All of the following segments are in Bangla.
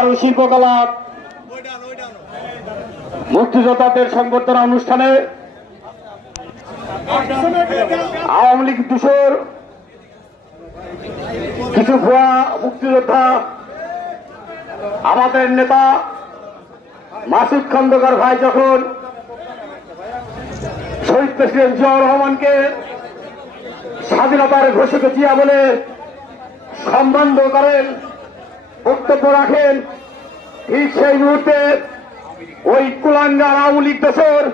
কারু শিল্পকলা মুক্তিযোদ্ধাদের সংবর্ধনা অনুষ্ঠানে আওয়ামী লীগ দূষর কিছু ভুয়া মুক্তিযোদ্ধা আমাদের নেতা মাসুদ খন্দকার ভাই যখন শহীদ প্রেসিডেন্ট জিয়াউর রহমানকে স্বাধীনতার ঘোষক জিয়া বলে সম্মান করেন, বক্তব্য রাখেন, ঠিক সেই মুহূর্তে ওই কুলাঙ্গার আওয়ামী লীগ দেশের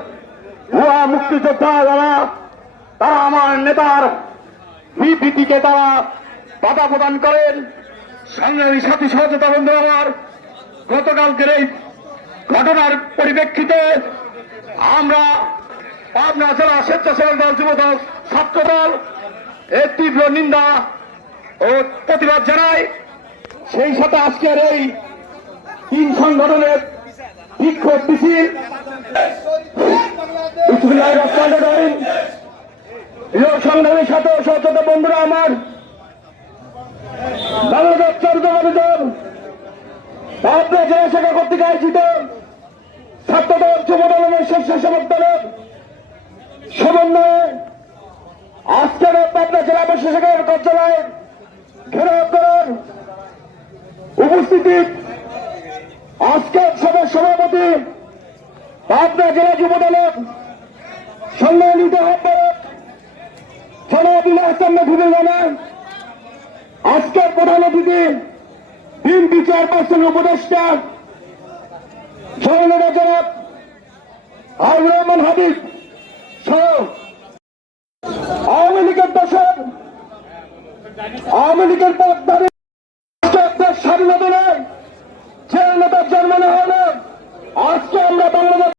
ভুয়া মুক্তিযোদ্ধা তারা আমার নেতার বিবৃতিকে তারা বাধা প্রদান করেন। সংগ্রামী সাথী সহযোগিতা বন্ধু আমার, গতকালকের এই ঘটনার পরিপ্রেক্ষিতে আমরা পাবনা জেলা স্বেচ্ছাসেবক দল, যুবদল, ছাত্রদল এর তীব্র নিন্দা ও প্রতিবাদ জানাই। সেই সাথে আজকের এই 3 সংগঠনের বিক্ষোভ মিছিল সংগ্রামীর সাথে সচেতন বন্ধুরা আমার, বাংলাদেশ চর্যাদল পাবনা জেলা শাখা কর্তৃক আয়োজিত ছাত্রদল, যুবদলের স্বেচ্ছাসেবক দলের সমন্বয়ে আজকের পাবনা জেলা প্রশাসকের কার্যালয়ে ঘেরাও করার উপস্থিতি আজকের সভার সভাপতি পাবনা জেলা যুবদলের সম্মানিত আহ্বায়ক জনাব ইলাহাসান নদীর জানান, আজকের প্রধান অতিথি বিএনপি চেয়ারপারসন উপদেষ্টা জননেতা জনাব হাবিবুর রহমান হাবিব সহ আওয়ামী লীগের দোষর আওয়ামী লীগের পথ স্বাধীনতা নয়, যে নেতার জন্ম না হলে আজকে আমরা বাংলাদেশ